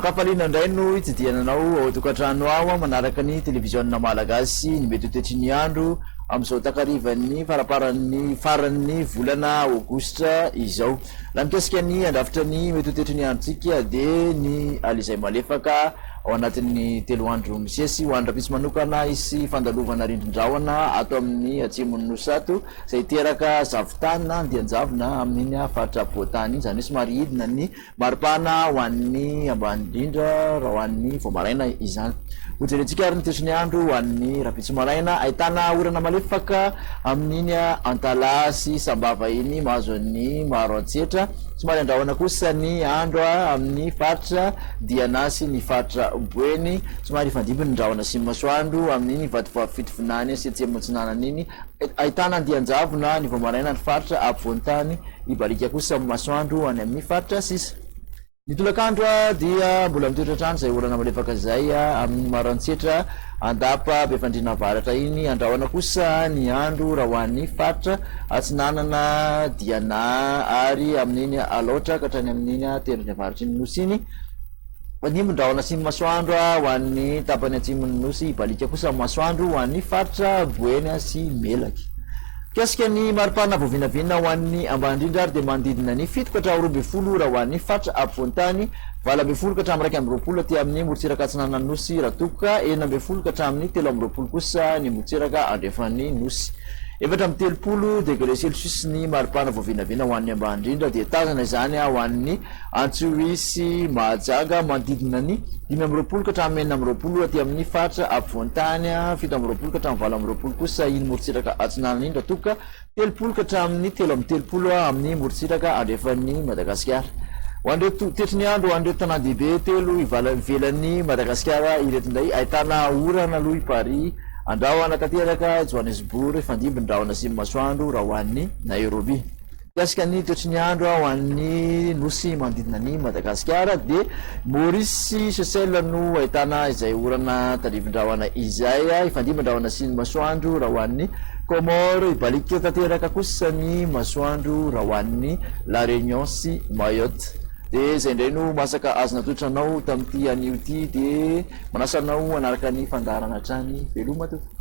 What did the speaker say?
Kafalina indray no itidiananao ao tokantrano ao manaraka ny televiziona malagasy ny mety ho toetry ny andro amin'izao takarivan'ny farany volana aogositra izao. Raha mikasika ny andrafitra ny mety ho toetry ny androntsika dia ny alizay malefaka ao anatin'ny 3 andro misesy ho andrapisy manokana isy fandalovana rindrin-drahona ato amin'ny atsimon'ny Nosato izay teraka zavotany andianjavona amin'iny faritra Botany izany hoe somary hidina ny maripana ho an'ny ambany indrindra raha ho an'ny voamaraina izany. Hojerentsika ary ny toetry ny andro ho an'ny rapitsy maraina ahitana orana malefaka amin'iny Antalasy Sambava iny mahazo ny maro antsetra. Somary andrahoana kosa ny andro amin'ny faritra Dianasy ny faritra Boeny, somary fandimby ny andrahoana sy masoandro amin'iny Vatovavifinany sy Atsemonitsinanana iny. Ahitana andianjavona ny voamaraina ny faritra Ampovoantany, ibalika kosa masoandro any amin'ny faritra Sisa. Ny tolakandro dia mbola mitoetra trano izay orana malefaka izay amin'ny maro antsetra andapa Befandriana Avaratra iny. Andrahoana kosa ny andro raha ho an'ny faritra Atsinanana, Diana ary amin'iny Alaotra ka hatrany amin'iny Tendrony Avaratra iny Nosy iny. Fandimby ndrahoana sy masoandro ho an'ny tapany atsimon'ny Nosy, ibalika kosa masoandro ho an'ny faritra Boeny sy Melaky. Kasika ny maripana voavinavina ho an'ny ambany indrindra ary dia manodidina ny 720 raha ho an'ny faritra Ampovoantany, 20 ka hatramin'ny 220 aty amin'ny morotsiraka Atsinanana Nosy Ratoka, 20 ka hatramin'ny 30 kosa ny morotsiraka Andrefany Nosy. 430 degré Celsius ny maripana voavinavina ho an'ny ambany indrindra dia tazana izany ho an'ny Antsohisy Mahajanga manodidina ny 5 ka hatramin'ny 20 aty amin'ny faritra Ampovoantany, 17 ka hatramin'ny 20 kosa iny morotsiraka Atsinanana iny Ratoka, 30 ka hatramin'ny 30 amin'ny morotsiraka Andrefany Madagasikara. Ho andreo toetry ny andro ho andreo tanàn-dehibe telo ivelan'ny Madagasikara ireto indray ahitana orana aloha i Paris, andrahoana tanteraka Johannesburg, fandimby ndrahoana sy masoandro raha ho an'ny Nairobi. Kasika ny toetry ny andro ho an'ny nosy manodidina ny Madagasikara dia Maurice Seychelles no ahitana izay orana tandrivin-drahona izay, ifandimby ndrahoana sy masoandro raha ho an'ny Comore, ibalika tanteraka kosa ny masoandro raha ho an'ny La Réunion sy Mayotte. Dia izay indray no masaka azona toetranao tamin'ity anio ity dia manasanao anaraka ny fandaharana hatrany veloma tompoko.